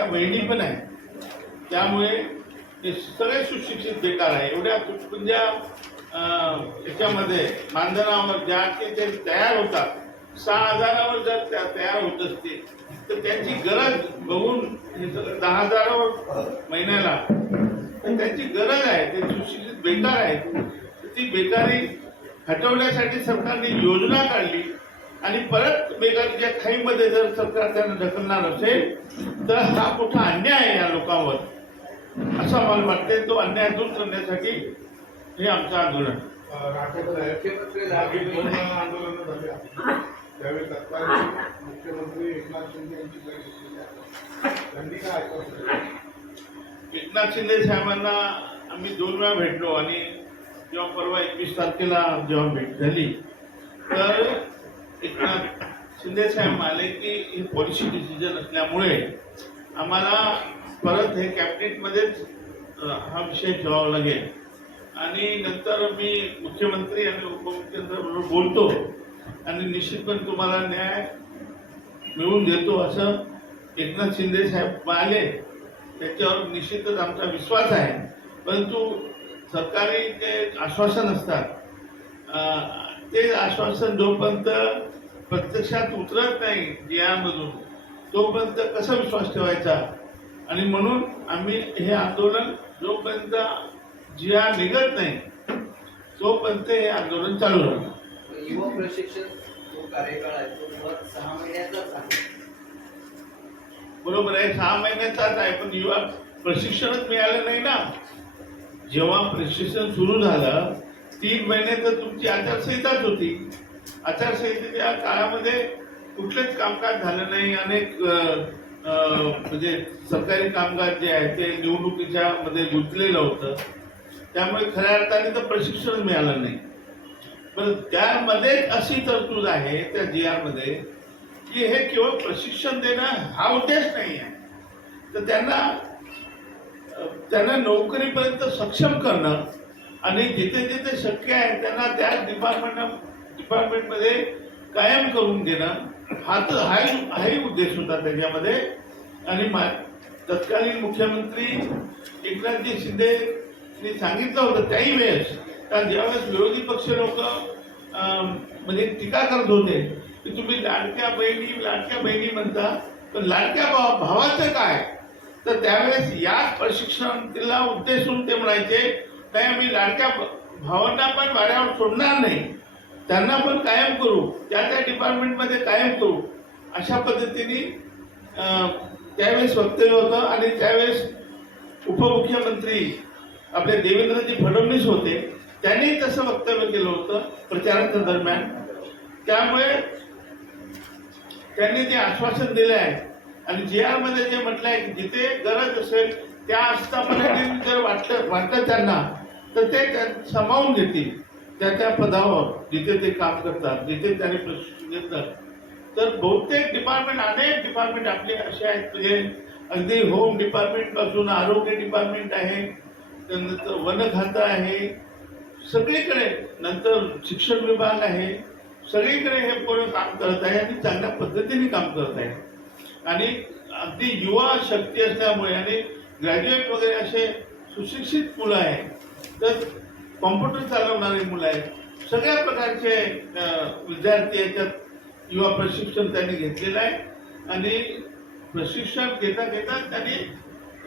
त्या बहिणी पण आहेत. त्यामुळे हे सगळे सुशिक्षित बेकार आहे. एवढ्या तुटपुंज्या याच्यामध्ये मानधनावर ज्या की ते तयार होतात. सहा हजारावर जर त्या तयार होत असतील तर त्यांची गरज बघून हे सगळं दहा हजारावर महिन्याला. तर त्यांची गरज आहे. ते सुशिक्षित बेकार आहेत. ती बेकारी हटवण्यासाठी सरकारने योजना काढली आणि परत बेकारीच्या खाईमध्ये जर सरकार त्यांना ढकलणार असेल तर हा मोठा अन्याय आहे या लोकांवर असं मला वाटते तो अन्याय दूर करण्यासाठी हे आमचं आंदोलन आंदोलनं झाली. त्यावेळी मुख्यमंत्री एकनाथ शिंदे यांची भेट घेतलेली आहे. त्यांनी काय आश्वासन दिलं? एकनाथ शिंदे साहेबांना आम्ही दोन वेळा भेटलो आणि जेव्हा परवा एकवीस तारखेला जेव्हा भेट झाली तर एकनाथ शिंदे साहेब म्हणाले की हे पॉलिसी डिसिजन असल्यामुळे आम्हाला परत हे कॅबिनेटमध्येच हा विषय ठेवावा लागेल. आणि नंतर मी मुख्यमंत्री आणि उपमुख्यमंत्र्यांबरोबर बोलतो आणि निश्चितपणे तुम्हाला न्याय मिळवून देतो असं एकनाथ शिंदे साहेब म्हणाले. त्याच्यावर निश्चितच आमचा विश्वास आहे. परंतु सरकारी जे आश्वासन असतात ते आश्वासन जोपर्यंत प्रत्यक्षात उतरत नाही यामधून तोपर्यंत कसा विश्वास ठेवायचा? आणि म्हणून आम्ही हे आंदोलन जोपर्यंत जिया निघत नाही तोपर्यंत हे आंदोलन चालू राहणार. युवा प्रशिक्षण जो कार्यकाळ आहे तो सहा महिन्याचाच आहे. बरोबर आहे सहा महिन्याचाच आहे पण युवा प्रशिक्षणच मिळालं नाही ना. जेव्हा प्रशिक्षण सुरू झालं तीन महिने तर तुमची आचारसंहिताच होती. आचारसंहितेच्या काळामध्ये कुठलेच कामकाज झालं नाही. अनेक अं, म्हणजे सरकारी कामकाज जे आहे ते निवडणुकीच्या मध्ये गुंतलेलं होतं. त्यामुळे खऱ्या अर्थाने तर प्रशिक्षण मिळालं नाही. पण त्यामध्ये अशी तरतूद आहे त्या जी आरमध्ये की हे केवळ प्रशिक्षण देणं हा उद्देश नाही आहे. तर त्यांना त्यांना नोकरीपर्यंत सक्षम करणं आणि जिथे जिथे शक्य आहे त्यांना त्या डिपार्टमेंट डिपार्टमेंटमध्ये कायम करून घेणं हा तर हाही हाही उद्देश होता त्याच्यामध्ये. आणि मा तत्कालीन मुख्यमंत्री एकनाथजी शिंदेनी सांगितलं होतं त्याही वेळेस कारण ज्यावेळेस विरोधी पक्ष लोक म्हणजे टीका करत होते की तुम्ही लाडक्या बहिणी लाडक्या बहिणी म्हणता पण लाडक्या भावा भावाचं काय? तर त्यावेळेस याच प्रशिक्षणाला उद्देशून ते म्हणायचे नाही आम्ही लाडक्या भावांना पण वाऱ्यावर सोडणार नाही. त्यांना पण कायम करू त्या त्या डिपार्टमेंटमध्ये कायम करू. अशा पद्धतीने त्यावेळेस वक्तव्य होतं आणि त्यावेळेस उपमुख्यमंत्री आपले देवेंद्रजी फडणवीस होते त्यांनी तसं वक्तव्य केलं होतं प्रचाराच्या दरम्यान त्यामुळे त्यांनी जे आश्वासन दिले आहे आणि जी आरमध्ये जे म्हटलं आहे की जिथे गरज असेल त्या आस्थापनाने जर वाटलं वाटलं त्यांना तर ते त्या- सामावून घेतील. त्या त्या पदावर जिथे ते काम करतात जिथे त्याने प्रशिक्षण घेतात तर बहुतेक डिपार्टमेंट अनेक डिपार्टमेंट आपले असे आहेत. म्हणजे अगदी होम डिपार्टमेंटपासून आरोग्य डिपार्टमेंट आहे त्यानंतर वन खातं आहे सगळीकडे नंतर शिक्षण विभाग आहे सगळीकडे हे पोरं काम करत आहे आणि चांगल्या पद्धतीने काम करत आहे. आणि अगदी युवा शक्ती असल्यामुळे आणि ग्रॅज्युएट वगैरे असे सुशिक्षित मुलं आहेत तर कॉम्प्युटर चालवणारी मुलं आहेत. सगळ्या प्रकारचे विद्यार्थी याच्यात युवा प्रशिक्षण त्यांनी घेतलेलं आहे. आणि प्रशिक्षण घेता घेता त्यांनी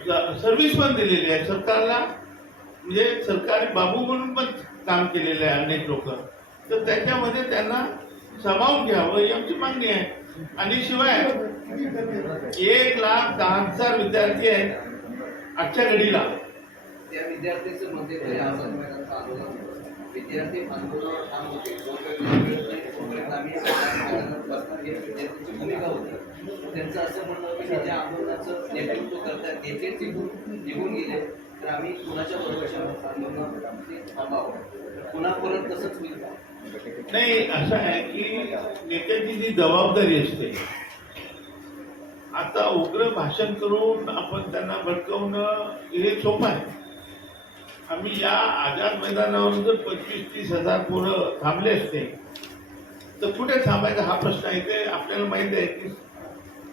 स- सर्व्हिस पण दिलेली आहे. सरकारला म्हणजे सरकारी बाबू म्हणून पण काम केलेलं आहे अनेक लोक. तर त्याच्यामध्ये त्यांना सामावून घ्यावं ही आमची मागणी आहे. आणि शिवाय एक लाख दहा हजार विद्यार्थी आहेत आजच्या घडीला. त्या विद्यार्थ्याचं मध्ये तरी आझाद मैदानाचं आंदोलन विद्यार्थी आंदोलनावर ठाम होते तोपर्यंत आम्ही मैदानात बसणार ही विद्यार्थ्यांची भूमिका होती. त्यांचं असं म्हणणं होतं की ज्या आंदोलनाचं नेतृत्व करतात नेते निघून निघून गेले तर आम्ही कुणाच्या भरोशावर आंदोलन थांबावं. पुन्हा परत तसंच होईल नाही असं आहे की नेत्याची जी जबाबदारी असते आता उग्र भाषण करून आपण त्यांना भडकवणं हे सोपं आहे. आम्ही या आझाद मैदानावर जर पंचवीस तीस हजार पोरं थांबले असते तर कुठे थांबायचा हा प्रश्न आहे. ते आपल्याला माहीत आहे की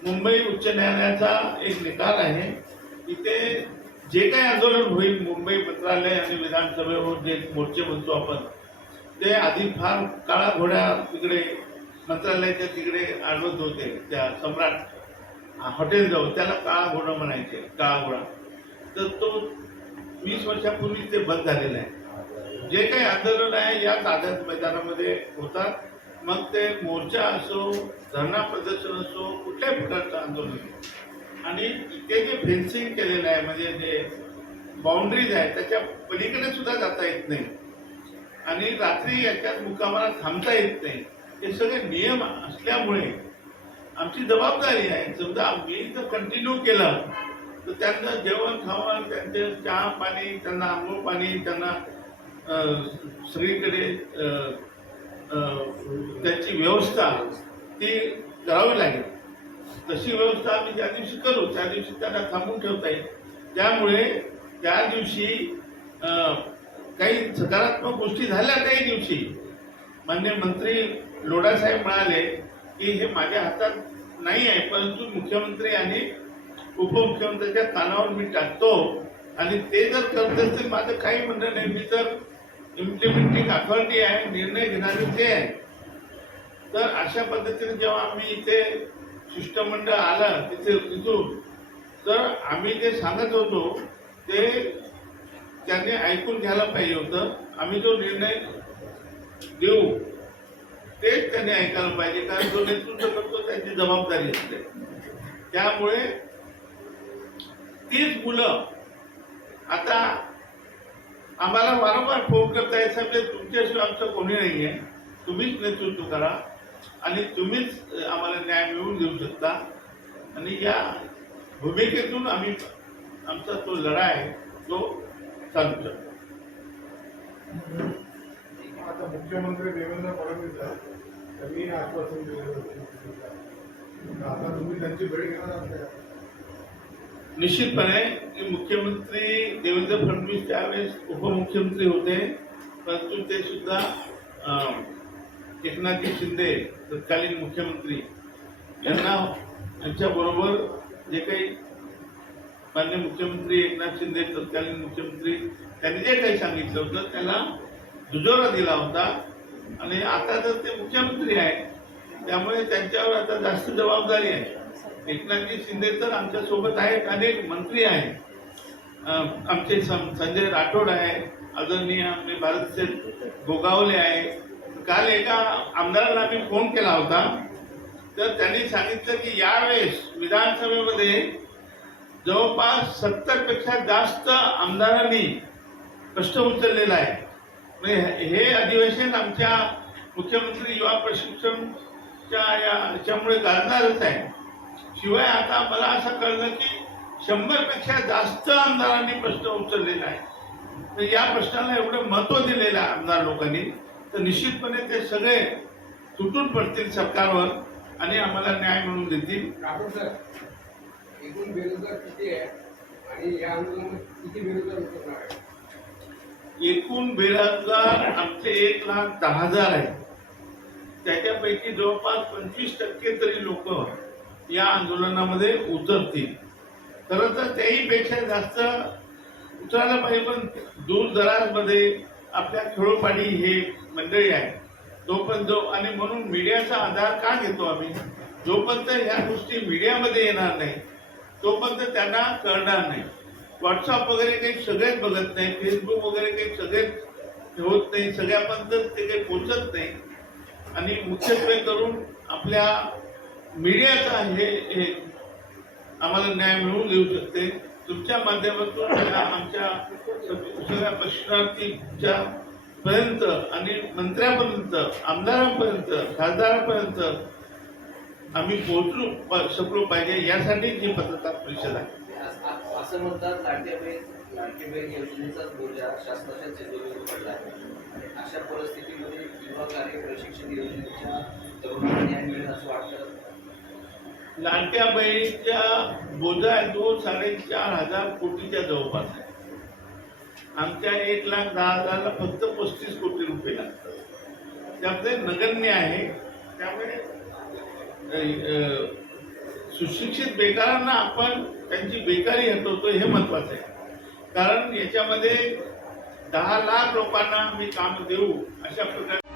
मुंबई उच्च न्यायालयाचा एक निकाल आहे. इथे जे काही आंदोलन होईल मुंबई मंत्रालय आणि विधानसभेवर जे मोर्चे म्हणतो आपण ते आधी फार काळा घोड्या तिकडे मंत्रालयाच्या तिकडे आडवत होते त्या सम्राट हॉटेल जाऊ त्याला काळा घोडा म्हणायचे काळा घोडा. तर तो वीस वर्षापूर्वी ते बंद झालेलं आहे. जे काही आंदोलन आहे याच आझाद मैदानामध्ये होतात. मग ते मोर्चा असो धरणा प्रदर्शन असो कुठल्याही प्रकारचं आंदोलन आणि इथे जे फेन्सिंग केलेलं आहे म्हणजे जे बाउंड्रीज आहे त्याच्या पलीकडे सुद्धा जाता येत नाही. आणि रात्री याच्यात मुक्कामाला थांबता येत नाही. हे सगळे नियम असल्यामुळे आमची जबाबदारी आहे. समजा आम्ही जर कंटिन्यू केलं तर त्यांना जेवण खावण त्यांचे चहा पाणी त्यांना आंघोळ पाणी त्यांना सगळीकडे त्यांची व्यवस्था ती करावी लागेल. तशी व्यवस्था आम्ही त्या दिवशी करू त्या दिवशी त्यांना थांबून ठेवता येईल. त्यामुळे त्या दिवशी काही सकारात्मक गोष्टी झाल्या काही दिवशी मान्य मंत्री लोढासाहेब म्हणाले की हे माझ्या हातात नाही आहे परंतु मुख्यमंत्री आणि उपमुख्यमंत्र्यांच्या कानावर मी टाकतो. आणि ते जर करत असतील माझं काही म्हणणं नाही. मी तर इम्प्लिमेंटिंग अथॉरिटी आहे निर्णय घेणारे ते आहे. तर अशा पद्धतीने जेव्हा आम्ही इथे शिष्टमंडळ आलं तिथे तिथून तर आम्ही जे सांगत होतो ते त्यांनी ऐकून घ्यायला पाहिजे होतं. आम्ही जो निर्णय देऊ तेच त्यांनी ऐकायला पाहिजे. कारण जो नेतृत्व करतो त्याची जबाबदारी असते. त्यामुळे तीच मुलं आता आम्हाला वारंवार फोन करताय साहेब तुमच्याशिवाय आमचं कोणी नाही आहे तुम्हीच नेतृत्व करा आणि तुम्हीच आम्हाला न्याय मिळवून देऊ शकता. आणि या भूमिकेतून आम्ही आमचा तो लढा आहे तो चालू शकतो आता मुख्यमंत्री देवेंद्र फडणवीस त्यांनी आश्वासन दिलेलं आता तुम्ही त्यांची भेट घेणार निश्चितपणे की मुख्यमंत्री देवेंद्र फडणवीस त्यावेळेस उपमुख्यमंत्री होते. परंतु ते सुद्धा एकनाथजी शिंदे तत्कालीन मुख्यमंत्री यांना यांच्याबरोबर जे काही मान्य मुख्यमंत्री एकनाथ शिंदे तत्कालीन मुख्यमंत्री त्यांनी जे काही सांगितलं होतं त्याला दुजोरा दिला होता. आणि आता तर ते मुख्यमंत्री आहेत. त्यामुळे त्यांच्यावर आता जास्त जबाबदारी आहे. एकनाथजी शिंदे तर आमच्यासोबत आहेत अनेक मंत्री आहेत. आमचे सं- संजय राठोड आहे आदरणीय आपले भारतचे गोगावले आहे. काल एका आमदारांना मी फोन केला होता. तर त्यांनी सांगितलं की यावेळेस विधानसभेमध्ये जवळपास सत्तरपेक्षा जास्त आमदारांनी कष्ट उचललेला आहे. म्हणजे हे- हे अधिवेशन आमच्या मुख्यमंत्री युवा प्रशिक्षणच्या या याच्यामुळे गाजणारच आहे. शिवाय आता मला असं कळलं की शंभरपेक्षा जास्त आमदारांनी प्रश्न उचललेला आहे तर या प्रश्नाला एवढं महत्त्व दिलेलं आहे आमदार लोकांनी तर निश्चितपणे ते सगळे तुटून पडतील सरकारवर आणि आम्हाला न्याय मिळवून देतील. राठोड सर एकूण बेरोजगार किती आहे? आणि या आंदोलनात किती बेरोजगार उतरणार आहे एकूण बेरोजगार आमचे एक लाख दहा हजार आहेत. त्याच्यापैकी जवळपास पंचवीस टक्के तरी लोक या आंदोलनामध्ये उतरतील. खरं तर त्याही पेक्षा जास्त उतरायला पाहिजे पण दूरदराजमध्ये आपल्या खेळोपाडी हे मंडळी आहे तोपर्यंत जो आणि म्हणून मीडियाचा आधार का घेतो आम्ही? जोपर्यंत ह्या गोष्टी मीडियामध्ये येणार नाही तोपर्यंत त्यांना कळणार नाही. व्हॉट्सअप वगैरे काही सगळेच बघत नाही फेसबुक वगैरे काही सगळेच होत नाही सगळ्यापर्यंत ते काही पोचत नाही. आणि मुख्यत्वे करून आपल्या मीडियाचा हे एक आम्हाला न्याय मिळवून देऊ शकते. तुमच्या माध्यमातून आमच्या सगळ्या प्रश्नार्थीच्या पर्यंत आणि मंत्र्यापर्यंत आमदारांपर्यंत खासदारांपर्यंत आम्ही पोहोचलो शकलो पाहिजे यासाठी ही पत्रकार परिषद आहे. असं म्हणतात लाडक्या बहीण लाडकी योजनेचाच बोजा शासनाच्या तिजोरीवर पडला आहे. आणि अशा परिस्थितीमध्ये युवा कार्य प्रशिक्षण योजनेच्या तरुणांना न्याय मिळेल असं वाटतं. लाडक्या बहिणीच्या बोजा आहे तो साडेचार हजार कोटीच्या जवळपास आहे आमच्या एक लाख दहा हजारला फक्त पस्तीस कोटी रुपये लागतात. त्यामध्ये नगण्य आहे. त्यामुळे सुशिक्षित बेकारांना आपण त्यांची बेकारी हटवतो हे महत्वाचं आहे. कारण याच्यामध्ये दहा लाख लोकांना मी काम देऊ अशा प्रकारे